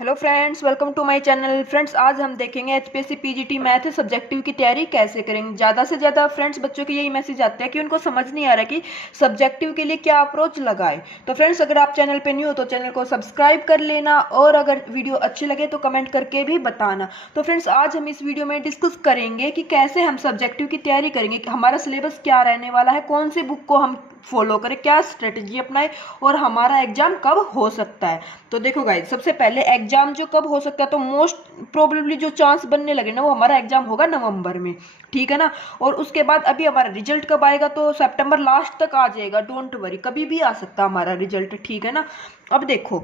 Hello friends, welcome to my channel. Friends, आज हम देखेंगे एचपीएससी पीजीटी मैथ सब्जेक्टिव की तैयारी कैसे करेंगे। ज़्यादा से ज़्यादा फ्रेंड्स बच्चों के यही मैसेज आते हैं कि उनको समझ नहीं आ रहा कि सब्जेक्टिव के लिए क्या अप्रोच लगाए। तो फ्रेंड्स, अगर आप चैनल पे न्यू हो तो चैनल को सब्सक्राइब कर लेना और अगर वीडियो अच्छी लगे तो कमेंट करके भी बताना। तो फ्रेंड्स, आज हम इस वीडियो में डिस्कस करेंगे कि कैसे हम सब्जेक्टिव की तैयारी करेंगे, हमारा सिलेबस क्या रहने वाला है, कौन से बुक को हम फॉलो करें, क्या स्ट्रेटजी अपनाएं और हमारा एग्जाम कब हो सकता है। तो देखो गाइस, सबसे पहले एग्जाम जो कब हो सकता है, तो मोस्ट प्रोबेबली जो चांस बनने लगे ना, वो हमारा एग्जाम होगा नवंबर में, ठीक है ना। और उसके बाद अभी हमारा रिजल्ट कब आएगा, तो सितंबर लास्ट तक आ जाएगा। डोंट वरी, कभी भी आ सकता हमारा रिजल्ट, ठीक है ना। अब देखो,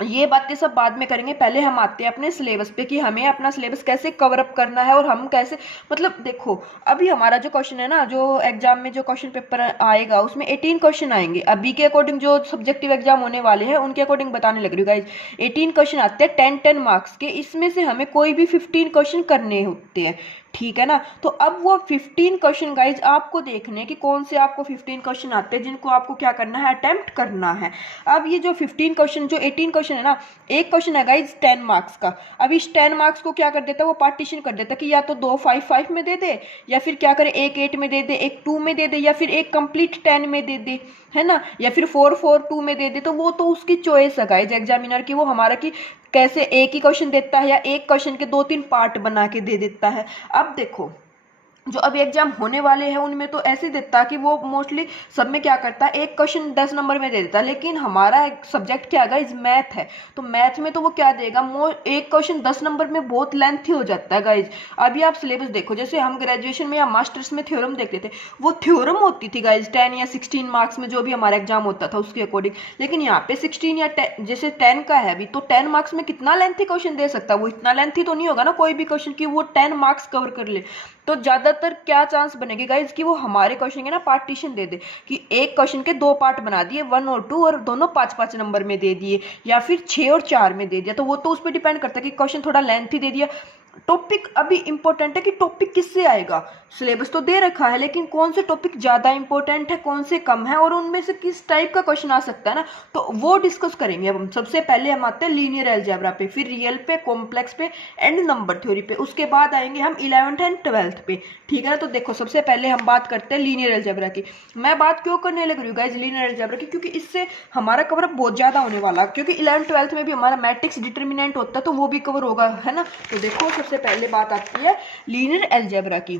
ये बातें सब बाद में करेंगे, पहले हम आते हैं अपने सिलेबस पे कि हमें अपना सिलेबस कैसे कवर अप करना है और हम कैसे, मतलब देखो, अभी हमारा जो क्वेश्चन है ना, जो एग्जाम में जो क्वेश्चन पेपर आएगा उसमें 18 क्वेश्चन आएंगे। अभी के अकॉर्डिंग जो सब्जेक्टिव एग्जाम होने वाले हैं उनके अकॉर्डिंग बताने लग रही हूँ गाइज। 18 क्वेश्चन आते हैं 10-10 मार्क्स के, इसमें से हमें कोई भी 15 क्वेश्चन करने होते हैं, ठीक है ना। तो अब वो 15 क्वेश्चन गाइज आपको देखने कि कौन से आपको 15 क्वेश्चन आते हैं जिनको आपको क्या करना है, अटेम्प्ट करना है। अब ये जो 15 क्वेश्चन, जो 18 क्वेश्चन है ना, एक क्वेश्चन है गाइज 10 मार्क्स का। अब इस 10 मार्क्स को क्या कर देता है, वो पार्टीशन कर देता है कि या तो दो 5-5 में दे दे, या फिर क्या करे, एक 8 में दे दे, एक 2 में दे दे, या फिर एक कंप्लीट 10 में दे दे, है ना, या फिर 4-4-2 में दे दे। तो वो तो उसकी चॉइस है गाइज एग्जामिनर की, वो हमारा की कैसे एक ही क्वेश्चन देता है या एक क्वेश्चन के 2-3 पार्ट बना के दे देता है। अब देखो, जो अभी एग्जाम होने वाले हैं उनमें तो ऐसे देता है कि वो मोस्टली सब में क्या करता है, एक क्वेश्चन 10 नंबर में दे देता है। लेकिन हमारा सब्जेक्ट क्या है गाइज, मैथ है। तो मैथ में तो वो क्या देगा, एक क्वेश्चन 10 नंबर में बहुत लेंथी हो जाता है गाइज। अभी आप सिलेबस देखो, जैसे हम ग्रेजुएशन में या मास्टर्स में थ्योरम देखते थे, वो थ्योरम होती थी गाइज 10 या 16 मार्क्स में, जो भी हमारा एग्जाम होता था उसके अकॉर्डिंग। लेकिन यहाँ पे 16 या 10, जैसे 10 का है अभी, तो 10 मार्क्स में कितना लेंथी क्वेश्चन दे सकता है, वो इतना लेंथी तो नहीं होगा ना कोई भी क्वेश्चन की वो 10 मार्क्स कवर कर ले। तो ज्यादातर क्या चांस बनेगी गाइज कि वो हमारे क्वेश्चन के ना पार्टीशन दे दे कि एक क्वेश्चन के 2 पार्ट बना दिए, 1 और 2, और दोनों 5-5 नंबर में दे दिए, या फिर 6 और 4 में दे दिया। तो वो तो उस पर डिपेंड करता है कि क्वेश्चन थोड़ा लेंथी दे दिया। टॉपिक अभी इंपॉर्टेंट है कि टॉपिक किससे आएगा, सिलेबस तो दे रखा है, लेकिन कौन से टॉपिक ज्यादा इंपॉर्टेंट है, कौन से कम है, और उनमें से किस टाइप का क्वेश्चन आ सकता है ना, तो वो डिस्कस करेंगे। अब हम सबसे पहले हम आते हैं लीनियर अलजेब्रा पे, फिर रियल पे, कॉम्प्लेक्स पे, एंड नंबर थ्योरी पे। उसके बाद आएंगे हम 11th एंड 12th पे, ठीक है ना। तो देखो, सबसे पहले हम बात करते हैं लीनियर अलजेब्रा की। मैं बात क्यों करने लग रही हूँ गाइज लीनियर अलजेब्रा की, क्योंकि इससे हमारा कवर अप बहुत ज्यादा होने वाला है, क्योंकि 11th-12th में भी हमारा मैट्रिक्स डिटर्मिनेंट होता है, तो वो भी कवर होगा, है ना। तो देखो, सबसे पहले बात आती है लीनियर अलजेब्रा की।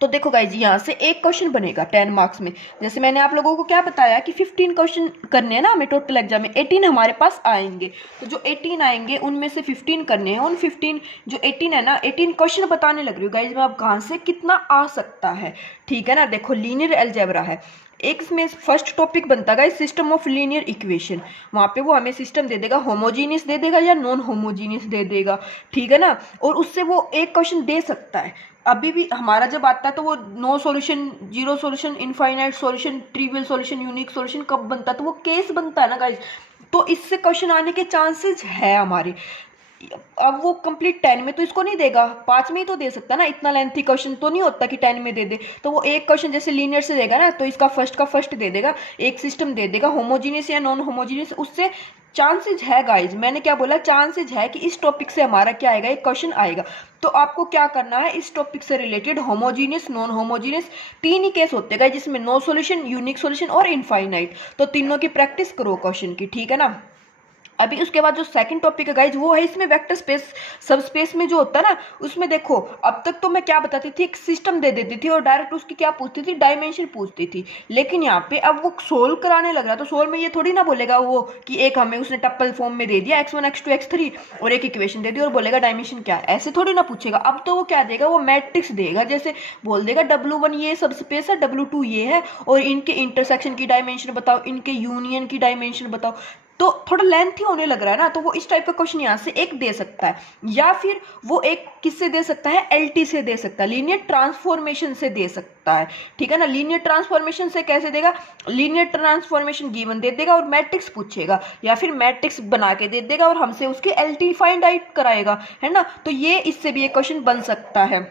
तो देखो गाइज, यहाँ से एक क्वेश्चन बनेगा 10 मार्क्स में। जैसे मैंने आप लोगों को क्या बताया कि 15 क्वेश्चन करने हैं ना हमें टोटल एग्जाम में, 18 हमारे पास आएंगे। तो जो 18 आएंगे उनमें से 15 करने हैं। उन 15 जो 18 है ना, 18 क्वेश्चन बताने लग रही हूँ गाइज मैं, अब कहाँ से कितना आ सकता है, ठीक है ना। देखो, लीनियर अलजेब्रा है, एक इसमें फर्स्ट टॉपिक बनता है सिस्टम ऑफ लीनियर इक्वेशन। वहां पे वो हमें सिस्टम दे देगा, होमोजीनियस दे देगा या नॉन होमोजीनियस दे देगा, ठीक है ना। और उससे वो एक क्वेश्चन दे सकता है। अभी भी हमारा जब आता है तो वो no solution, zero solution, infinite solution, trivial solution, unique solution कब बनता है, तो वो केस बनता है ना गाइज। तो इससे क्वेश्चन आने के चांसेस है हमारे। अब वो कंप्लीट 10 में तो इसको नहीं देगा, 5 में ही तो दे सकता ना, इतना लेंथी क्वेश्चन तो नहीं होता कि 10 में दे दे। तो वो एक क्वेश्चन जैसे लीनियर से देगा ना, तो इसका फर्स्ट का फर्स्ट दे देगा, एक सिस्टम दे देगा होमोजीनियस या नॉन होमोजीनियस। उससे चांसेज है गाइज, मैंने क्या बोला, चांसेज है कि इस टॉपिक से हमारा क्या आएगा, एक क्वेश्चन आएगा। तो आपको क्या करना है, इस टॉपिक से रिलेटेड होमोजीनियस, नॉन होमोजीनियस, 3 ही केस होते हैं जिसमें नो सॉल्यूशन, यूनिक सॉल्यूशन और इनफाइनाइट। तो तीनों की प्रैक्टिस करो क्वेश्चन की, ठीक है ना। अभी उसके बाद जो सेकंड टॉपिक है गाइज, वो है इसमें वेक्टर स्पेस, सब स्पेस में जो होता है ना, उसमें देखो, अब तक तो मैं क्या बताती थी, एक सिस्टम दे देती थी और डायरेक्ट उसकी क्या पूछती थी, डायमेंशन पूछती थी। लेकिन यहाँ पे अब वो सोल्व कराने लग रहा है, तो सोल्व में ये थोड़ी ना बोलेगा वो कि एक हमें उसने टप्पल फॉर्म में दे दिया x1 x2 x3 और एक इक्वेशन दे दी और बोलेगा डायमेंशन क्या है, ऐसे थोड़ी ना पूछेगा। अब तो वो क्या देगा, वो मैट्रिक्स देगा, जैसे बोल देगा W1 ये सब स्पेस है, W2 ये है, और इनके इंटरसेक्शन की डायमेंशन बताओ, इनके यूनियन की डायमेंशन बताओ। तो थोड़ा लेंथी होने लग रहा है ना, तो वो इस टाइप का क्वेश्चन यहाँ से एक दे सकता है, या फिर वो एक किससे दे सकता है, एलटी से दे सकता है, लीनियर ट्रांसफॉर्मेशन से दे सकता है, ठीक है ना। लीनियर ट्रांसफॉर्मेशन से कैसे देगा, लीनियर ट्रांसफॉर्मेशन गिवन दे देगा और मैट्रिक्स पूछेगा, या फिर मैट्रिक्स बना के दे देगा और हमसे उसकी एलटी फाइंड आउट कराएगा, है ना। तो ये इससे भी एक क्वेश्चन बन सकता है,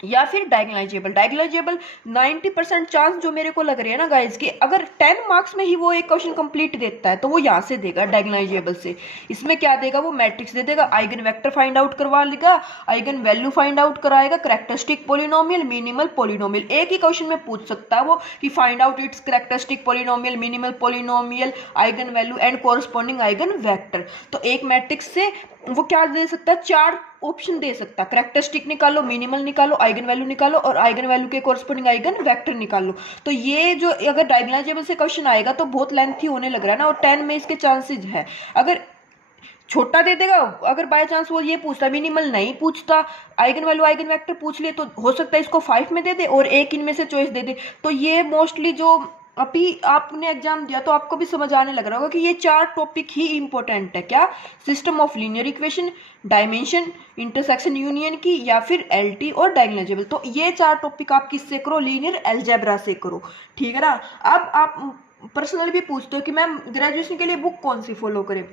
या फिर डायगोनलाइजेबल। डायगोनलाइजेबल 90% चांस जो मेरे को लग रही है ना गाइज कि अगर 10 मार्क्स में ही वो एक क्वेश्चन कंप्लीट देता है तो वो यहाँ से देगा डायगोनलाइजेबल से। इसमें क्या देगा, वो मैट्रिक्स दे देगा, आइगन वेक्टर फाइंड आउट करवा लेगा, आइगन वैल्यू फाइंड आउट कराएगा, कैरेक्टरिस्टिक पॉलिनोमियल, मिनिमल पॉलिनोमियल। एक ही क्वेश्चन में पूछ सकता है वो कि find out it's characteristic polynomial, minimal polynomial, eigen value and corresponding eigen vector. तो एक मैट्रिक्स से वो क्या दे सकता है, 4 ऑप्शन दे सकता है, कैरेक्टरिस्टिक निकालो, मिनिमल निकालो, आइगन वैल्यू निकालो और आइगन वैल्यू के कोरस्पॉन्डिंग आइगन वेक्टर निकाल लो। तो ये जो अगर डायगोनलाइजेबल से क्वेश्चन आएगा तो बहुत लेंथी होने लग रहा है ना, और 10 में इसके चांसेस है। अगर छोटा दे देगा, अगर बाय चांस वो ये पूछता, मिनिमल नहीं पूछता, आइगन वैल्यू आइगन वेक्टर पूछ लिए, तो हो सकता है इसको 5 में दे दे और एक इनमें से चॉइस दे दे। तो ये मोस्टली जो अभी आपने एग्जाम दिया तो आपको भी समझ आने लग रहा होगा कि ये 4 टॉपिक ही इंपॉर्टेंट है। क्या, system of linear equation, dimension, intersection union की, या फिर एलटी और डायगोनलाइजेबल। तो ये 4 टॉपिक आप किससे करो, लीनियर अलजेब्रा से करो, ठीक है ना। अब आप पर्सनली भी पूछते हो कि मैम ग्रेजुएशन के लिए बुक कौन सी फॉलो करें,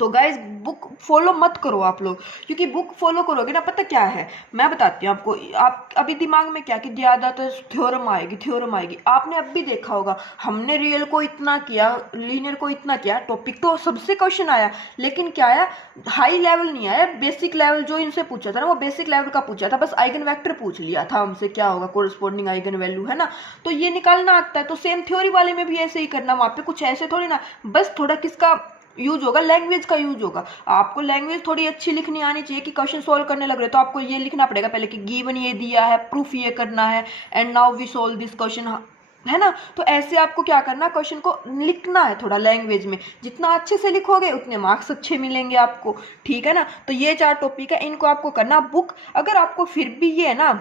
तो गाइज बुक फॉलो मत करो आप लोग, क्योंकि बुक फॉलो करोगे ना, पता क्या है मैं बताती हूँ आपको। आप अभी दिमाग में क्या कि ज़्यादातर थ्योरम आएगी, थ्योरम आएगी। आपने अब भी देखा होगा हमने रियल को इतना किया, लीनियर को इतना किया, टॉपिक तो सबसे क्वेश्चन आया, लेकिन क्या आया, हाई लेवल नहीं आया, बेसिक लेवल जो इनसे पूछा था ना वो बेसिक लेवल का पूछा था, बस आइगन वेक्टर पूछ लिया था हमसे, क्या होगा कोरस्पॉन्डिंग आइगन वैल्यू, है ना। तो ये निकालना आता है, तो सेम थ्योरी वाले में भी ऐसे ही करना, वहाँ पे कुछ ऐसे थोड़ी ना, बस थोड़ा किसका यूज होगा, लैंग्वेज का यूज होगा। आपको लैंग्वेज थोड़ी अच्छी लिखनी आनी चाहिए कि क्वेश्चन सॉल्व करने लग रहे तो आपको ये लिखना पड़ेगा पहले कि गिवन ये दिया है, प्रूफ ये करना है, and now we solve this question, है ना। तो ऐसे आपको क्या करना, क्वेश्चन को लिखना है थोड़ा लैंग्वेज में, जितना अच्छे से लिखोगे उतने मार्क्स अच्छे मिलेंगे आपको, ठीक है ना। तो ये 4 टॉपिक है, इनको आपको करना। बुक अगर आपको फिर भी ये है ना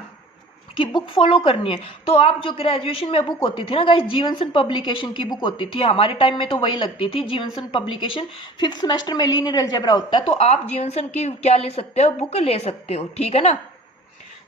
कि बुक फॉलो करनी है, तो आप जो ग्रेजुएशन में बुक होती थी ना गाइस, जीवनसन पब्लिकेशन की बुक होती थी, हमारे टाइम में तो वही लगती थी जीवनसन पब्लिकेशन। 5th सेमेस्टर में लीनियर अलजेब्रा होता है, तो आप जीवनसन की क्या ले सकते हो, बुक ले सकते हो, ठीक है ना।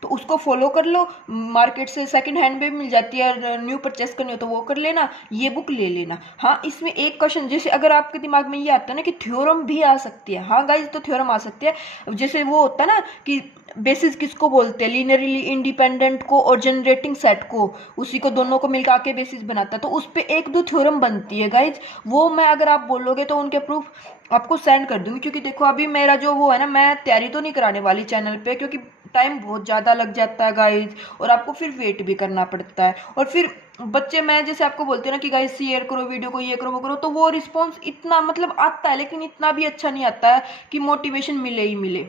तो उसको फॉलो कर लो, मार्केट से सेकंड हैंड में भी मिल जाती है, न्यू परचेस करनी हो तो वो कर लेना, ये बुक ले लेना। हाँ, इसमें एक क्वेश्चन जैसे अगर आपके दिमाग में ये आता है ना कि थ्योरम भी आ सकती है, हाँ गाइज तो थ्योरम आ सकती है, जैसे वो होता है ना कि बेसिस किसको बोलते हैं, लीनियरली इंडिपेंडेंट को और जनरेटिंग सेट को, उसी को दोनों को मिलकर के बेसिस बनाता है, तो उस पर 1-2 थ्योरम बनती है गाइज। वो मैं अगर आप बोलोगे तो उनके प्रूफ आपको सेंड कर दूंगी, क्योंकि देखो अभी मेरा जो वो है ना, मैं तैयारी तो नहीं कराने वाली चैनल पे, क्योंकि टाइम बहुत ज़्यादा लग जाता है गाइज, और आपको फिर वेट भी करना पड़ता है, और फिर बच्चे मैं जैसे आपको बोलते हैं ना कि गाइज शेयर करो वीडियो को, ये करो वो करो, तो वो रिस्पॉन्स इतना मतलब आता है, लेकिन इतना भी अच्छा नहीं आता है कि मोटिवेशन मिले ही मिले।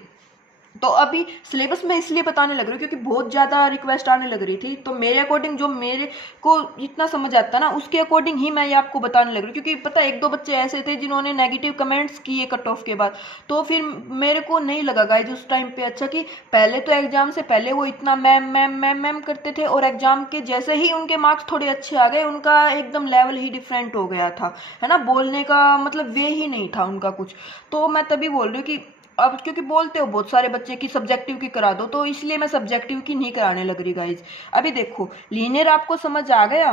तो अभी सिलेबस में इसलिए बताने लग रही हूँ क्योंकि बहुत ज़्यादा रिक्वेस्ट आने लग रही थी, तो मेरे अकॉर्डिंग जो मेरे को इतना समझ आता ना उसके अकॉर्डिंग ही मैं ये आपको बताने लग रही हूँ, क्योंकि पता 1-2 बच्चे ऐसे थे जिन्होंने नेगेटिव कमेंट्स किए कट ऑफ के बाद, तो फिर मेरे को नहीं लगा गाइज उस टाइम पे अच्छा कि पहले तो एग्जाम से पहले वो इतना मैम मैम मैम मैम करते थे, और एग्जाम के जैसे ही उनके मार्क्स थोड़े अच्छे आ गए उनका एकदम लेवल ही डिफरेंट हो गया था, है ना, बोलने का मतलब वे ही नहीं था उनका कुछ। तो मैं तभी बोल रही हूँ कि अब क्योंकि बोलते हो बहुत सारे बच्चे की सब्जेक्टिव की करा दो, तो इसलिए मैं सब्जेक्टिव की नहीं कराने लग रही गाइज। अभी देखो लीनियर आपको समझ आ गया,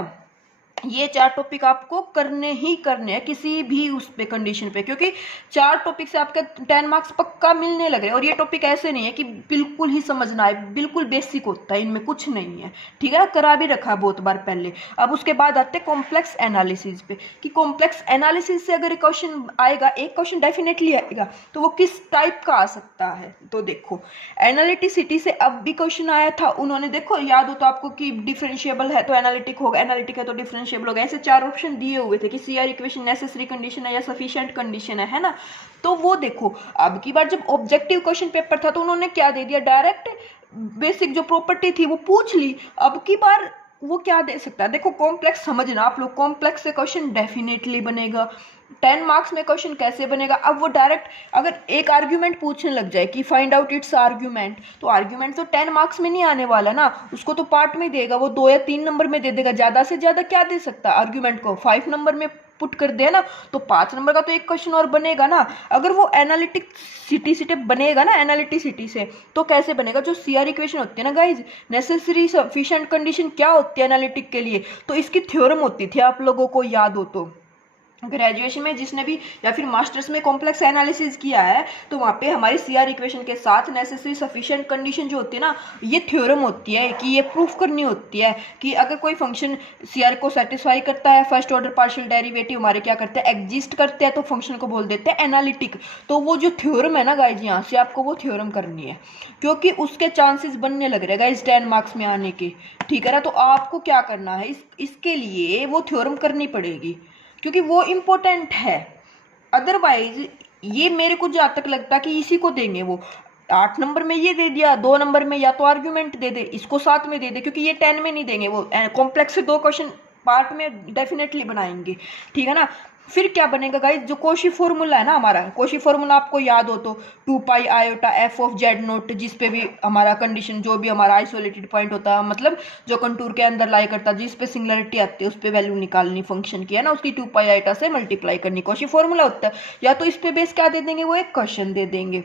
ये 4 टॉपिक आपको करने ही करने हैं किसी भी उस पे कंडीशन पे, क्योंकि 4 टॉपिक से आपके 10 मार्क्स पक्का मिलने लग रहे हैं, और ये टॉपिक ऐसे नहीं है कि बिल्कुल ही समझना है, बिल्कुल बेसिक होता है, इनमें कुछ नहीं है, ठीक है ना, करा भी रखा बहुत बार पहले। अब उसके बाद आते हैं कॉम्प्लेक्स एनालिसिस पे, कि कॉम्प्लेक्स एनालिसिस से अगर क्वेश्चन आएगा, एक क्वेश्चन डेफिनेटली आएगा, तो वो किस टाइप का आ सकता है, तो देखो एनालिटिसिटी से अब भी क्वेश्चन आया था, उन्होंने देखो याद हो तो आपको कि डिफरेंशिएबल है तो एनालिटिक होगा, एनालिटिक है तो डिफरेंशिएबल होगा, ऐसे 4 ऑप्शन दिए हुए थे कि सीआर इक्वेशन नेसेसरी कंडीशन है या सफिशिएंट कंडीशन है ना। तो वो देखो अब की बार जब ऑब्जेक्टिव क्वेश्चन पेपर था तो उन्होंने क्या दे दिया, डायरेक्ट बेसिक जो प्रॉपर्टी थी वो पूछ ली। अब की बार वो क्या दे सकता है, देखो कॉम्प्लेक्स समझना आप लोग, कॉम्प्लेक्स से क्वेश्चन डेफिनेटली बनेगा। 10 मार्क्स में क्वेश्चन कैसे बनेगा, अब वो डायरेक्ट अगर एक आर्ग्यूमेंट पूछने लग जाए कि फाइंड आउट इट्स आर्ग्यूमेंट, तो आर्ग्यूमेंट तो 10 मार्क्स में नहीं आने वाला ना, उसको तो पार्ट में देगा, वो 2 या 3 नंबर में दे देगा, ज़्यादा से ज़्यादा क्या दे सकता है आर्ग्यूमेंट को 5 नंबर में पुट कर दे ना, तो 5 नंबर का तो एक क्वेश्चन और बनेगा ना। अगर वो एनालिटिसिटी से बनेगा ना, एनालिटिसिटी से, तो कैसे बनेगा, जो सीआर इक्वेशन होती है ना गाइज, नेसेसरी सफिशिएंट कंडीशन क्या होती है एनालिटिक के लिए, तो इसकी थ्योरम होती थी, आप लोगों को याद हो तो ग्रेजुएशन में जिसने भी या फिर मास्टर्स में कॉम्प्लेक्स एनालिसिस किया है, तो वहाँ पे हमारी सीआर इक्वेशन के साथ नेसेसरी सफिशिएंट कंडीशन जो होती है ना, ये थ्योरम होती है कि ये प्रूफ करनी होती है कि अगर कोई फंक्शन सीआर को सेटिस्फाई करता है, फर्स्ट ऑर्डर पार्शियल डेरिवेटिव हमारे क्या करते हैं, एग्जिस्ट करते हैं, तो फंक्शन को बोल देते हैं एनालिटिक। तो वो जो थ्योरम है ना गाइज, यहाँ से आपको वो थ्योरम करनी है, क्योंकि उसके चांसेस बनने लग रहे हैं गाइज 10 मार्क्स में आने के। ठीक है ना, तो आपको क्या करना है, इसके लिए वो थ्योरम करनी पड़ेगी, क्योंकि वो इम्पोर्टेंट है। अदरवाइज ये मेरे को जहाँ तक लगता है कि इसी को देंगे वो 8 नंबर में, ये दे दिया 2 नंबर में, या तो आर्ग्यूमेंट दे दे, इसको 7 में दे दे, क्योंकि ये 10 में नहीं देंगे, वो कॉम्प्लेक्स से 2 क्वेश्चन पार्ट में डेफिनेटली बनाएंगे। ठीक है ना, फिर क्या बनेगा गाइज, जो कोशी फॉर्मूला है ना हमारा, कोशी फॉर्मूला आपको याद हो तो 2 पाई iota F of Z note, जिसपे भी हमारा कंडीशन, जो भी हमारा आइसोलेटेड पॉइंट होता है, मतलब जो कंटूर के अंदर लाई करता है, जिस पे सिंगुलरिटी आती है उस पे वैल्यू निकालनी फंक्शन की है ना, उसकी 2 पाई आयोटा से मल्टीप्लाई करनी, कोशी फॉर्मूला होता है। या तो इस पे बेस क्या दे देंगे, वो एक क्वेश्चन दे देंगे,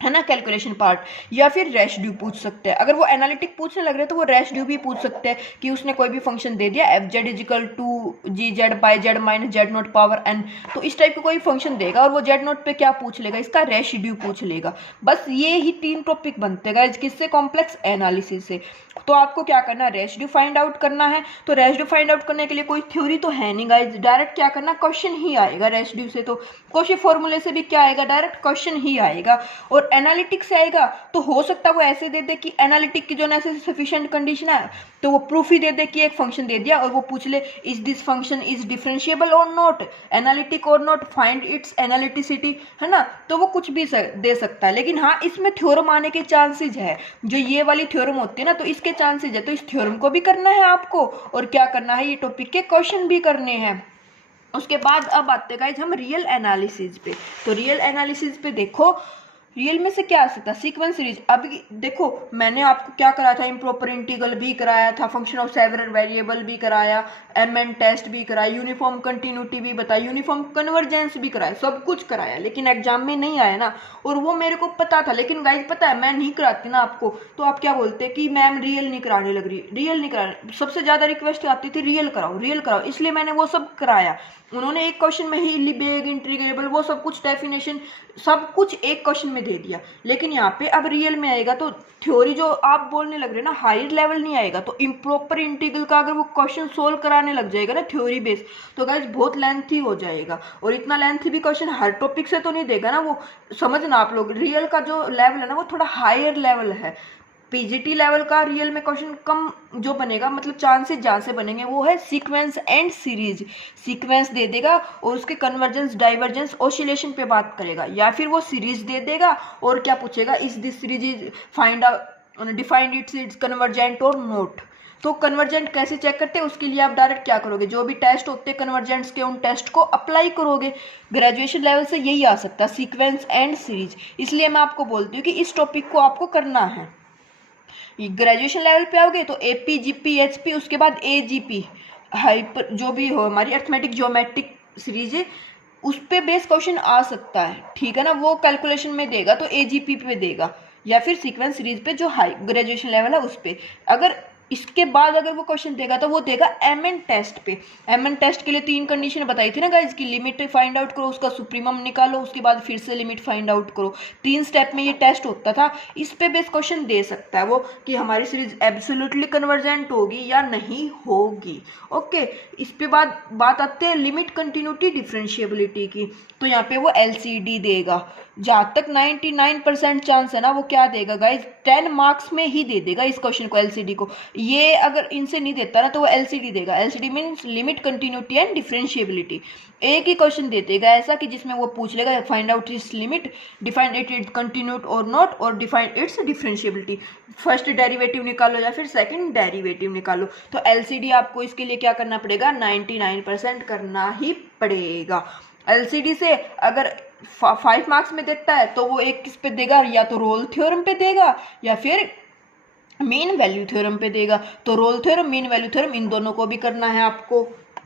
है ना, कैलकुलेशन पार्ट, या फिर रेशिड्यू पूछ सकते हैं। अगर वो एनालिटिक पूछने लग रहे हैं तो वो रेशिड्यू भी पूछ सकते हैं कि उसने कोई भी फंक्शन दे दिया F Z is equal to G Z by Z minus Z not power N, तो इस टाइप का कोई फंक्शन देगा और वो जेड नोट पे क्या पूछ लेगा, इसका रेशिड्यू पूछ लेगा। बस ये ही 3 टॉपिक बनते हैं किससे, कॉम्प्लेक्स एनालिसिस से। तो आपको क्या करना है, रेशिड्यू फाइंड आउट करना है। तो रेशिड्यू फाइंड आउट करने के लिए कोई थ्योरी तो है नहीं गाइज, डायरेक्ट क्या करना, क्वेश्चन ही आएगा रेशिड्यू से। तो कोशी फॉर्मूले से भी क्या आएगा, डायरेक्ट क्वेश्चन ही आएगा। और एनालिटिक से आएगा तो हो सकता है वो ऐसे दे दे कि एनालिटिक की जो नेसेसरी सफिशिएंट कंडीशन है, तो वो प्रूफ ही दे दे कि एक फंक्शन दे दिया और वो पूछ ले is this function is differentiable और नॉट, एनालिटिक और नॉट, फाइंड इट्स एनालिटिसिटी, है ना। तो वो कुछ भी दे सकता है, लेकिन हाँ इसमें थ्योरम आने के चांसेज है, जो ये वाली थ्योरम होती है ना, तो इसके चांसेज है। तो इस थ्योरम को भी करना है आपको, और क्या करना है, ये टॉपिक के क्वेश्चन भी करने हैं। उसके बाद अब आते हैं गाइज हम रियल एनालिसिस पे। तो रियल एनालिसिस पे देखो, रियल में से क्या आ सकता है, सीक्वेंस सीरीज। अभी देखो मैंने आपको क्या कराया था, इम्प्रॉपर इंटीग्रल भी कराया था, फंक्शन ऑफ सेवरल वेरिएबल भी कराया, एमएन टेस्ट भी कराया, यूनिफॉर्म कंटिन्यूटी भी बताया, यूनिफॉर्म कन्वर्जेंस भी कराया, सब कुछ कराया, लेकिन एग्जाम में नहीं आया ना। और वो मेरे को पता था, लेकिन गाइज पता है मैं नहीं कराती ना आपको, तो आप क्या बोलते कि मैम रियल नहीं कराने लग रही, रियल नहीं कराने, सबसे ज्यादा रिक्वेस्ट आती थी रियल कराओ रियल कराओ, इसलिए मैंने वो सब कराया। उन्होंने एक क्वेश्चन में ही लिबेग इंटीग्रेबल वो सब कुछ डेफिनेशन सब कुछ एक क्वेश्चन में दे दिया। लेकिन यहाँ पे अब रियल में आएगा तो थ्योरी जो आप बोलने लग रहे ना हायर लेवल नहीं आएगा। तो इम्प्रॉपर इंटीग्रल का अगर वो क्वेश्चन सोल्व कराने लग जाएगा ना थ्योरी बेस, तो गाइस बहुत लेंथी हो जाएगा। और इतना लेंथी भी क्वेश्चन हर टॉपिक से तो नहीं देगा ना वो, समझना आप लोग। रियल का जो लेवल है ना वो थोड़ा हायर लेवल है, पीजीटी लेवल का रियल में क्वेश्चन कम जो बनेगा, मतलब चांसेस जहाँ से बनेंगे वो है सीक्वेंस एंड सीरीज। सीक्वेंस दे देगा और उसके कन्वर्जेंस डाइवर्जेंस ऑसिलेशन पे बात करेगा, या फिर वो सीरीज दे देगा और क्या पूछेगा, is this series is find out defined it's convergent और नोट। तो कन्वर्जेंट कैसे चेक करते हैं, उसके लिए आप डायरेक्ट क्या करोगे, जो भी टेस्ट होते हैं कन्वर्जेंट्स के उन टेस्ट को अप्लाई करोगे। ग्रेजुएशन लेवल से यही आ सकता है, सीक्वेंस एंड सीरीज। इसलिए मैं आपको बोलती हूँ कि इस टॉपिक को आपको करना है। ग्रेजुएशन लेवल पे आओगे तो एपी जीपी एचपी, उसके बाद एजीपी हाइपर जो भी हो हमारी अर्थमेटिक ज्योमेट्रिक सीरीज है, उस पे बेस क्वेश्चन आ सकता है। ठीक है ना, वो कैलकुलेशन में देगा तो एजीपी पे देगा, या फिर सीक्वेंस सीरीज पे जो हाई ग्रेजुएशन लेवल है उस पे। अगर इसके बाद अगर वो क्वेश्चन देगा तो वो देगा एमएन टेस्ट पे। एमएन टेस्ट के लिए 3 कंडीशन बताई थी ना गाइज की, लिमिट फाइंड आउट करो, उसका सुप्रीमम निकालो, उसके बाद फिर से लिमिट फाइंड आउट करो। 3 स्टेप में ये टेस्ट होता था। इस पे बेस क्वेश्चन दे सकता है वो कि हमारी सीरीज एब्सोल्युटली कन्वर्जेंट होगी या नहीं होगी। ओके, इस पे बात आते हैं लिमिट कंटिन्यूटी डिफरेंशिएबिलिटी की। तो यहाँ पे वो एलसीडी देगा, जहाँ तक 99% चांस है ना वो क्या देगा गाइज 10 मार्क्स में ही दे देगा इस क्वेश्चन को, एलसीडी को। ये अगर इनसे नहीं देता ना तो वो एलसीडी देगा। LCD means limit continuity and differentiability. एक ही क्वेश्चन दे देगा ऐसा कि जिसमें वो पूछ लेगा find out its limit, define it continuity or not, और define its differentiability. First derivative निकालो या फिर सेकंड डेरिवेटिव निकालो। तो एलसीडी आपको इसके लिए क्या करना पड़ेगा, 99% करना ही पड़ेगा। एलसीडी से अगर 5 मार्क्स में देता है तो वो एक किस पे देगा, या तो रोल थ्योरम पे देगा या फिर मीन वैल्यू थ्योरम पे देगा। तो Rolle theorem mean value theorem इन दोनों को भी करना है आपको।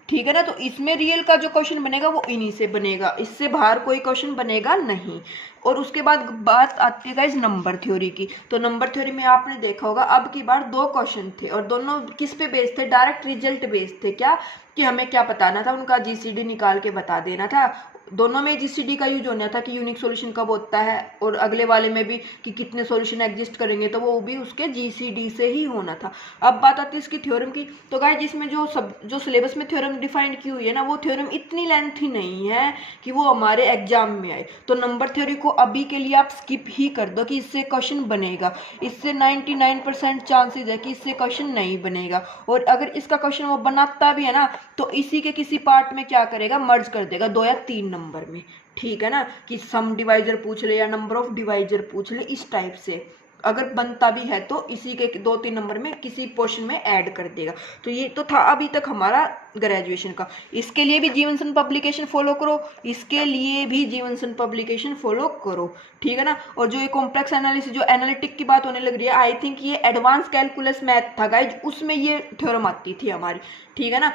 ठीक है ना, तो इसमें रियल का जो क्वेश्चन बनेगा वो इन्हीं से बनेगा, इससे बाहर कोई क्वेश्चन बनेगा नहीं। और उसके बाद बात आती है गाइस नंबर थ्योरी की। तो नंबर थ्योरी में आपने देखा होगा अब की बार 2 क्वेश्चन थे और दोनों किस पे बेस्ड थे, डायरेक्ट रिजल्ट बेस्ड थे। क्या कि हमें क्या बताना था, उनका जीसीडी निकाल के बता देना था। दोनों में जीसीडी का यूज होना था कि यूनिक सॉल्यूशन कब होता है, और अगले वाले में भी कि कितने सॉल्यूशन एग्जिस्ट करेंगे, तो वो भी उसके जीसीडी से ही होना था। अब बात आती है इसकी थ्योरम की। तो गाइस जिसमें जो सिलेबस में थ्योरम डिफाइंड की हुई है ना, वो थ्योरम इतनी लेंथी नहीं है कि वो हमारे एग्जाम में आए। तो नंबर थ्योरी को अभी के लिए आप स्किप ही कर दो कि इससे क्वेश्चन बनेगा। इससे 99% चांसेस है कि इससे क्वेश्चन नहीं बनेगा, और अगर इसका क्वेश्चन वो बनाता भी है ना, तो इसी के किसी पार्ट में क्या करेगा, मर्ज कर देगा 2 या 3 नंबर में। ठीक है ना, कि सम डिवाइजर पूछ ले या नंबर ऑफ डिवाइजर पूछ ले, इस टाइप से अगर बनता भी है तो इसी के 2-3 नंबर में किसी पोर्शन में ऐड कर देगा। तो ये तो था अभी तक हमारा ग्रेजुएशन का। इसके लिए भी जीवनसन पब्लिकेशन फॉलो करो, इसके लिए भी जीवनसन पब्लिकेशन फॉलो करो, ठीक है ना। और जो ये कॉम्प्लेक्स एनालिसिस, जो एनालिटिक की बात होने लग रही है, आई थिंक ये एडवांस कैलकुलस मैथ था गाइज, उसमें ये थ्योरम आती थी हमारी, ठीक है ना।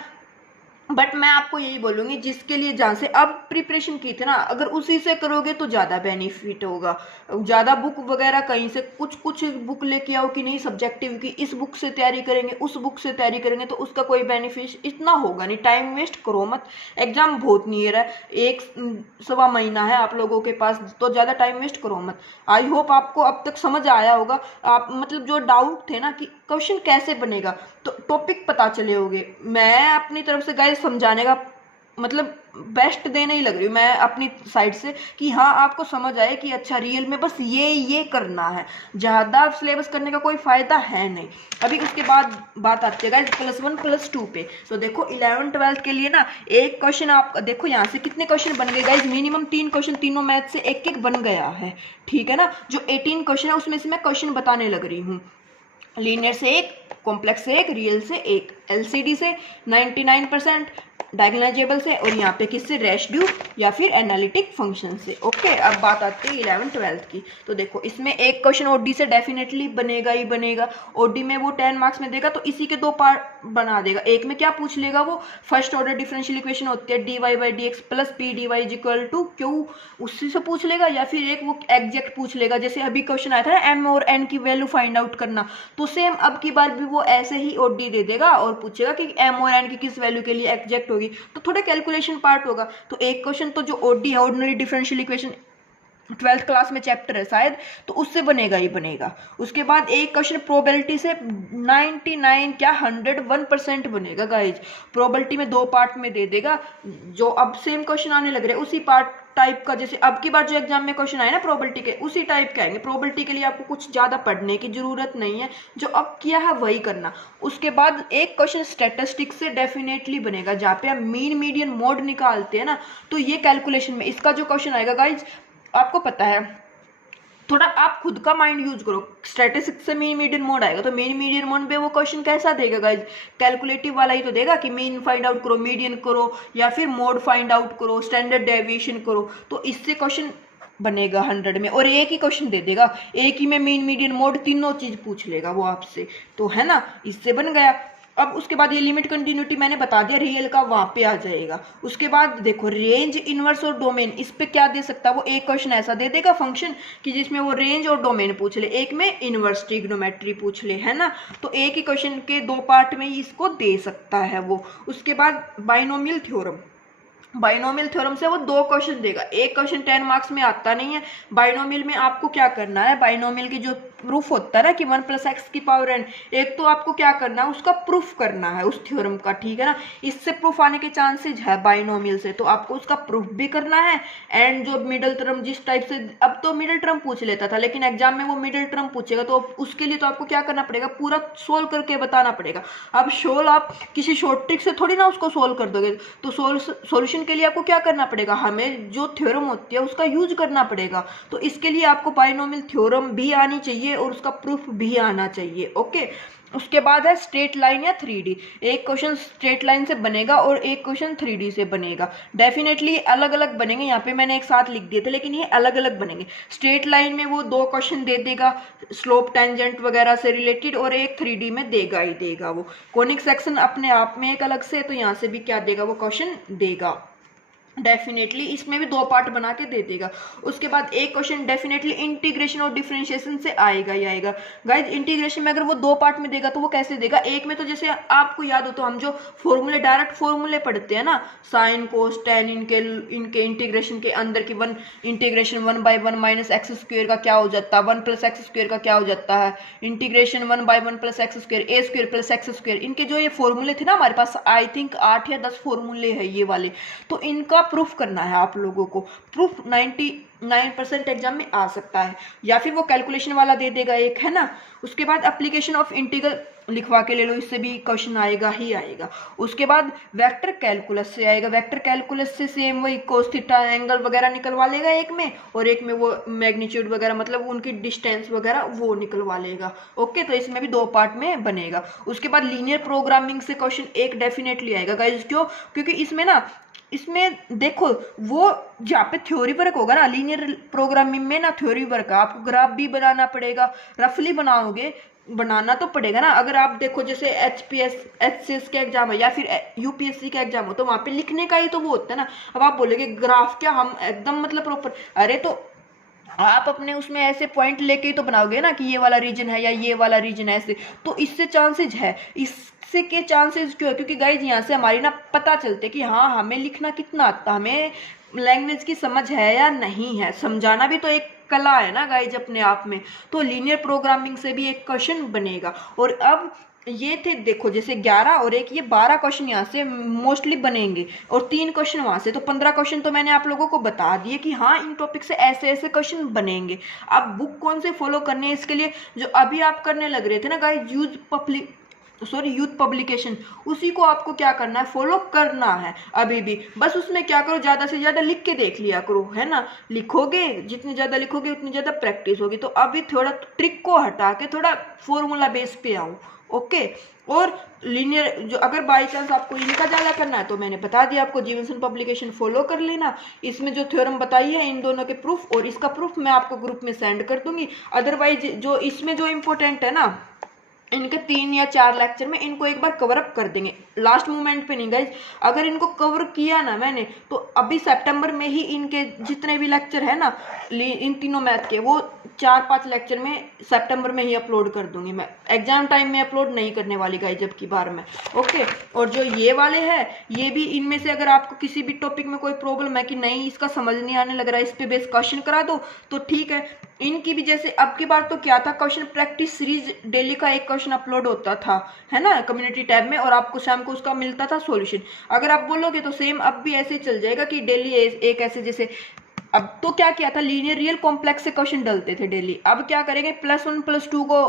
बट मैं आपको यही बोलूंगी, जिसके लिए जहाँ से अब प्रिपरेशन की थी ना, अगर उसी से करोगे तो ज़्यादा बेनिफिट होगा। ज़्यादा बुक वगैरह कहीं से कुछ बुक लेके आओ कि नहीं सब्जेक्टिव की, इस बुक से तैयारी करेंगे, उस बुक से तैयारी करेंगे, तो उसका कोई बेनिफिट इतना होगा नहीं। टाइम वेस्ट करो मत, एग्जाम बहुत नियर है, 1 सवा महीना है आप लोगों के पास, तो ज़्यादा टाइम वेस्ट करो मत। आई होप आपको अब तक समझ आया होगा। आप मतलब जो डाउट थे ना कि क्वेश्चन कैसे बनेगा, तो टॉपिक पता चले होगे। मैं अपनी तरफ से गाइस समझाने का मतलब बेस्ट देने ही लग रही हूँ मैं अपनी साइड से, कि हाँ आपको समझ आए कि अच्छा रियल में बस ये करना है, ज़्यादा सिलेबस करने का कोई फ़ायदा है नहीं। अभी उसके बाद बात आती है गाइस +1 +2 पे। तो देखो 11th 12th के लिए ना एक क्वेश्चन आप देखो यहाँ से कितने क्वेश्चन बन गए गाइस, मिनिमम 3 क्वेश्चन तीनों मैथ से एक एक बन गया है, ठीक है ना। जो 18 क्वेश्चन है उसमें से मैं क्वेश्चन बताने लग रही हूँ। लीनियर से 1, कॉम्प्लेक्स से 1, रियल से 1, एलसीडी से 99%, डायगोनलाइजेबल से, और यहाँ पे किससे, रेशिड्यू या फिर एनालिटिक फंक्शन से। ओके, अब बात आती है 11th 12th की। तो देखो इसमें एक क्वेश्चन ओडी से डेफिनेटली बनेगा ही बनेगा। ओडी में वो 10 मार्क्स में देगा, तो इसी के 2 पार्ट बना देगा। एक में क्या पूछ लेगा वो, फर्स्ट ऑर्डर डिफरेंशियल इक्वेशन होती है dy/dx + pdy = q, उससे से पूछ लेगा, या फिर एक वो एग्जैक्ट पूछ लेगा। जैसे अभी क्वेश्चन आया था ना m और n की वैल्यू फाइंड आउट करना, तो सेम अब की बार भी वो ऐसे ही ओडी दे देगा और पूछेगा कि m और n की किस वैल्यू के लिए एग्जैक्ट होगी, तो थोड़ा कैलकुलेशन पार्ट होगा। तो एक क्वेश्चन तो जो ओडी है, ordinary differential equation 12th class में चैप्टर है शायद, तो उससे बनेगा ही बनेगा। उसके बाद एक क्वेश्चन प्रोबेबिलिटी से 99 क्या 101% बनेगा गाइज। प्रोबेबिलिटी में 2 पार्ट में दे देगा, जो अब सेम क्वेश्चन आने लग रहे हैं उसी पार्ट टाइप का। जैसे अब की बार जो एग्जाम में क्वेश्चन आए ना प्रोबेबिलिटी के, उसी टाइप के आएंगे। प्रोबेबिलिटी के लिए आपको कुछ ज्यादा पढ़ने की जरूरत नहीं है, जो अब किया है वही करना। उसके बाद एक क्वेश्चन स्टैटिस्टिक्स से डेफिनेटली बनेगा, जहाँ पे हम मीन मीडियन मोड निकालते हैं ना, तो ये कैलकुलेशन में इसका जो क्वेश्चन आएगा गाइज, आपको पता है, थोड़ा आप खुद का माइंड यूज करो। स्टैटिस्टिक्स से मीन मीडियन मोड आएगा, तो मीन मीडियन मोड पे वो क्वेश्चन कैसा देगा गाइज, कैलकुलेटिव वाला ही तो देगा कि मीन फाइंड आउट करो, मीडियन करो, या फिर मोड फाइंड आउट करो, स्टैंडर्ड डेविएशन करो। तो इससे क्वेश्चन बनेगा 100 में, और एक ही क्वेश्चन दे देगा, एक ही में मीन मीडियन मोड तीनों चीज पूछ लेगा वो आपसे, तो है ना, इससे बन गया। अब उसके बाद ये लिमिट कंटिन्यूटी मैंने बता दिया, रियल का वहां पे आ जाएगा। उसके बाद देखो रेंज, इनवर्स और डोमेन, इस पे क्या दे सकता है वो, एक क्वेश्चन ऐसा दे देगा फंक्शन कि जिसमें वो रेंज और डोमेन पूछ ले, एक में इनवर्स ट्रिग्नोमेट्री पूछ ले, है ना। तो एक ही क्वेश्चन के 2 पार्ट में ही इसको दे सकता है वो। उसके बाद बाइनोमियल थ्योरम, बाइनोमियल थ्योरम से वो 2 क्वेश्चन देगा। एक क्वेश्चन 10 मार्क्स में आता नहीं है। बाइनोमियल में आपको क्या करना है, बाइनोमियल की जो प्रूफ होता है ना कि 1 + x⁴n, एक तो आपको क्या करना है, उसका प्रूफ करना है उस थ्योरम का, ठीक है ना। इससे प्रूफ आने के चांसेज है बाइनोमियल से, तो आपको उसका प्रूफ भी करना है। एंड जो मिडिल टर्म जिस टाइप से, अब तो मिडिल टर्म पूछ लेता था, लेकिन एग्जाम में वो मिडिल टर्म पूछेगा, तो उसके लिए तो आपको क्या करना पड़ेगा, पूरा सोल्व करके बताना पड़ेगा। अब सोल्व आप किसी शॉर्ट ट्रिक से थोड़ी ना उसको सोल्व कर दोगे, तो सोल्यूशन के लिए आपको क्या करना पड़ेगा, हमें जो थ्योरम होती है उसका यूज करना पड़ेगा। तो इसके लिए आपको बाइनोमियल थ्योरम भी आनी चाहिए और उसका प्रूफ भी आना चाहिए। ओके, उसके बाद है स्ट्रेट लाइन या 3D। एक क्वेश्चन स्ट्रेट लाइन से बनेगा और एक क्वेश्चन 3D से बनेगा। डेफिनेटली अलग अलग बनेंगे, यहाँ पे मैंने एक साथ लिख दिए थे, लेकिन ये अलग अलग बनेंगे। स्ट्रेट लाइन में वो 2 क्वेश्चन दे देगा स्लोप टेंजेंट वगैरह से रिलेटेड, और एक 3D में देगा ही देगा वो। कोनिक सेक्शन अपने आप में एक अलग से, तो यहाँ से भी क्या देगा वो क्वेश्चन देगा। डेफिनेटली इसमें भी 2 पार्ट बना के दे देगा। उसके बाद एक क्वेश्चन डेफिनेटली इंटीग्रेशन और डिफरेंशिएशन से आएगा ही आएगा। गाइज इंटीग्रेशन में अगर वो 2 पार्ट में देगा तो वो कैसे देगा, एक में तो जैसे आपको याद हो तो हम जो फॉर्मूले डायरेक्ट फॉर्मूले पढ़ते हैं ना, साइन कोस टेन, इनके इंटीग्रेशन के अंदर की one integration 1/1 minus x square का क्या हो जाता है, 1 प्लस एक्स स्क्वेयर का क्या हो जाता है, इंटीग्रेशन 1/1 प्लस एक्स स्क्वेयर ए स्क्वेयर प्लस एक्स स्क्वेयर, इनके जो ये फॉर्मूले थे ना हमारे पास आई थिंक 8 या 10 फॉर्मूले है ये वाले, तो इनका प्रूफ करना है आप लोगों को। प्रूफ 99% एग्जाम में आ सकता है, या फिर वो कैलकुलेशन वाला दे देगा एक, है ना। उसके बाद एप्लीकेशन ऑफ इंटीग्रल लिखवा के ले लो, इससे भी क्वेश्चन आएगा ही आएगा। उसके बाद वेक्टर कैलकुलस से आएगा, वेक्टर कैलकुलस से सेम वही कोस थीटा एंगल वगैरह निकलवा लेगा एक में, और एक में वो मैग्नीट्यूड वगैरह मतलब उनकी डिस्टेंस वगैरह वो निकलवा लेगा। ओके, तो इसमें भी 2 पार्ट में बनेगा। उसके बाद लीनियर प्रोग्रामिंग से क्वेश्चन एक डेफिनेटली आएगा गाइस, क्यों, क्योंकि इसमें ना, इसमें देखो वो जहाँ पे थ्योरी वर्क होगा ना, लीनियर प्रोग्रामिंग में ना थ्योरी वर्क, आपको ग्राफ भी बनाना पड़ेगा, रफली बनाओगे, बनाना तो पड़ेगा ना। अगर आप देखो जैसे एचसीएस का एग्जाम है या फिर यूपीएससी का एग्जाम हो तो वहाँ पे लिखने का ही तो वो होता है ना। अब आप बोलोगे ग्राफ क्या हम एकदम मतलब प्रॉपर, अरे तो आप अपने उसमें ऐसे पॉइंट लेके ही तो बनाओगे ना कि ये वाला रीजन है या ये वाला रीजन है ऐसे, तो इससे चांसेज है, इससे के चांसेस क्यों है, क्योंकि गाइज यहाँ से हमारी ना पता चलते कि हाँ हमें लिखना कितना आता, हमें लैंग्वेज की समझ है या नहीं है, समझाना भी तो एक कला है ना गाइज अपने आप में। तो लीनियर प्रोग्रामिंग से भी एक क्वेश्चन बनेगा। और अब ये थे देखो जैसे 11 और एक ये 12 क्वेश्चन यहाँ से मोस्टली बनेंगे, और 3 क्वेश्चन वहाँ से, तो 15 क्वेश्चन तो मैंने आप लोगों को बता दिए कि हाँ इन टॉपिक से ऐसे ऐसे क्वेश्चन बनेंगे। अब बुक कौन से फॉलो करने हैं इसके लिए, जो अभी आप करने लग रहे थे ना गाइज यूथ पब्लिकेशन, उसी को आपको क्या करना है, फॉलो करना है अभी भी। बस उसमें क्या करो, ज़्यादा से ज़्यादा लिख के देख लिया करो, है ना। लिखोगे जितनी ज़्यादा लिखोगे उतनी ज़्यादा प्रैक्टिस होगी। तो अभी थोड़ा ट्रिक को हटा के थोड़ा फॉर्मूला बेस पे आओ। ओके, और लीनियर जो अगर बाई चांस आपको इनका ज़्यादा करना है तो मैंने बता दिया आपको, जीवनसन पब्लिकेशन फॉलो कर लेना। इसमें जो थ्योरम बताई है इन दोनों के प्रूफ, और इसका प्रूफ मैं आपको ग्रुप में सेंड कर दूंगी। अदरवाइज जो इसमें जो इम्पोर्टेंट है ना, इनके 3 या 4 लेक्चर में इनको एक बार कवर अप कर देंगे, लास्ट मोमेंट पे नहीं गाइज। अगर इनको कवर किया ना मैंने तो अभी सितंबर में ही इनके जितने भी लेक्चर है ना इन तीनों मैथ के, वो 4-5 लेक्चर में सितंबर में ही अपलोड कर दूंगी मैं, एग्जाम टाइम में अपलोड नहीं करने वाली गाइज अब की बार में। ओके, और जो ये वाले हैं ये भी, इनमें से अगर आपको किसी भी टॉपिक में कोई प्रॉब्लम है कि नहीं इसका समझ नहीं आने लग रहा है, इस पे बेस क्वेश्चन करा दो तो ठीक है। इनकी भी जैसे अब की बार तो क्या था, क्वेश्चन प्रैक्टिस सीरीज डेली का एक क्वेश्चन अपलोड होता था, है ना, कम्युनिटी टैब में, और आपको शाम को उसका मिलता था सॉल्यूशन। अगर आप बोलोगे तो सेम अब भी ऐसे चल जाएगा कि डेली एक ऐसे, जैसे अब तो क्या किया था, लीनियर रियल कॉम्प्लेक्स से क्वेश्चन डलते थे डेली, अब क्या करेंगे +1 +2 को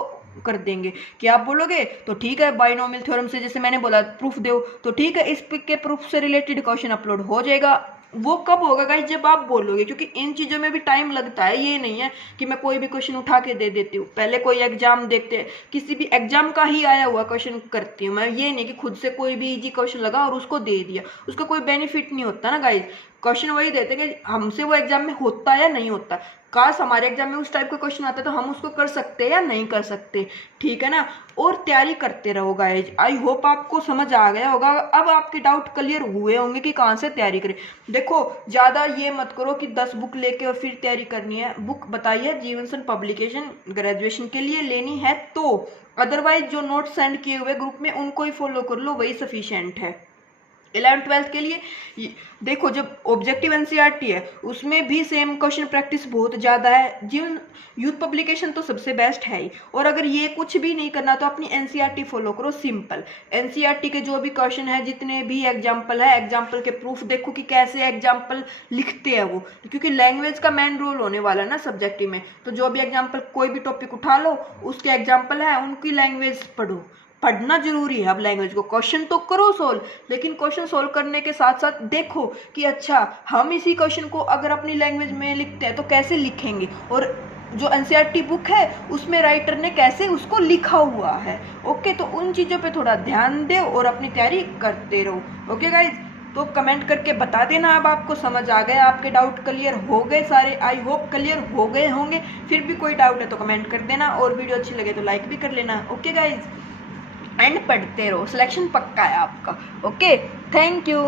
कर देंगे। कि आप बोलोगे तो ठीक है, बाइनोमियल थ्योरम से जैसे मैंने बोला प्रूफ दो, तो ठीक है इस के प्रूफ से रिलेटेड क्वेश्चन अपलोड हो जाएगा। वो कब होगा गाइस, जब आप बोलोगे, क्योंकि इन चीज़ों में भी टाइम लगता है। ये नहीं है कि मैं कोई भी क्वेश्चन उठा के दे देती हूँ, पहले कोई एग्जाम देखते हैं, किसी भी एग्जाम का ही आया हुआ क्वेश्चन करती हूँ मैं। ये नहीं कि खुद से कोई भी इजी क्वेश्चन लगा और उसको दे दिया, उसका कोई बेनिफिट नहीं होता ना गाइस। क्वेश्चन वही देते कि हमसे वो एग्जाम में होता है या नहीं होता, काश हमारे एग्जाम में उस टाइप का क्वेश्चन आता तो हम उसको कर सकते हैं या नहीं कर सकते, ठीक है ना। और तैयारी करते रहो गाइज, आई होप आपको समझ आ गया होगा। अब आपके डाउट क्लियर हुए होंगे कि कहाँ से तैयारी करें। देखो ज़्यादा ये मत करो कि 10 बुक लेके और फिर तैयारी करनी है। बुक बताइए जीवनसन पब्लिकेशन ग्रेजुएशन के लिए लेनी है तो, अदरवाइज जो नोट सेंड किए हुए ग्रुप में उनको ही फॉलो कर लो, वही सफिशिएंट है। 11th-12th के लिए देखो, जब ऑब्जेक्टिव एनसीईआरटी है उसमें भी सेम क्वेश्चन प्रैक्टिस बहुत ज़्यादा है। जीवन यूथ पब्लिकेशन तो सबसे बेस्ट है ही। और अगर ये कुछ भी नहीं करना तो अपनी एनसीईआरटी फॉलो करो, सिंपल। एनसीईआरटी के जो भी क्वेश्चन है, जितने भी एग्जाम्पल है, एग्जाम्पल के प्रूफ देखो कि कैसे एग्जाम्पल लिखते हैं वो, क्योंकि लैंग्वेज का मेन रोल होने वाला है ना सब्जेक्टिव में। तो जो भी एग्जाम्पल, कोई भी टॉपिक उठा लो, उसके एग्जाम्पल है, उनकी लैंग्वेज पढ़ो। पढ़ना जरूरी है अब लैंग्वेज को, क्वेश्चन तो करो सोल्व, लेकिन क्वेश्चन सोल्व करने के साथ साथ देखो कि अच्छा हम इसी क्वेश्चन को अगर अपनी लैंग्वेज में लिखते हैं तो कैसे लिखेंगे, और जो एनसीईआरटी बुक है उसमें राइटर ने कैसे उसको लिखा हुआ है। ओके, तो उन चीज़ों पे थोड़ा ध्यान दो और अपनी तैयारी करते रहो। ओके गाइज, तो कमेंट करके बता देना अब आपको समझ आ गया, आपके डाउट क्लियर हो गए सारे, आई होप क्लियर हो गए होंगे। फिर भी कोई डाउट है तो कमेंट कर देना, और वीडियो अच्छी लगे तो लाइक भी कर लेना। ओके गाइज, एंड पढ़ते रहो, सिलेक्शन पक्का है आपका। Okay, thank you.